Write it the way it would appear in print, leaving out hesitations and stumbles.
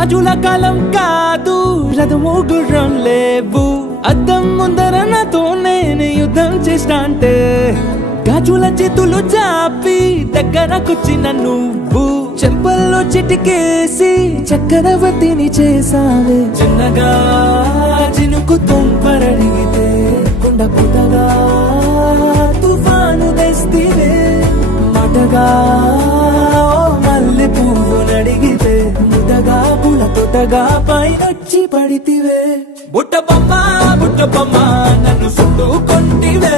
రాజుల కాలం కాదు రథము గుర్రం లేవు అద్దం ముందర నాతో నేను యుద్ధం చేస్తా అంటే గాజుల చేతులు చాపి దగ్గరకొచ్చిన నువ్వు చెంపల్లో చిటికేసి చక్రవర్తిని చేసావే చిన్నగా చినుకు తుంపరడిగితే కుండ పుటగా తుఫాను తెస్తివే మాటగా మల్లె పువ్వు నడిగితే ముదగా పుల తొటగా పైనొచ్చి పడితివే బుట్ట బొమ్మ నన్ను చుట్టుకొంటివే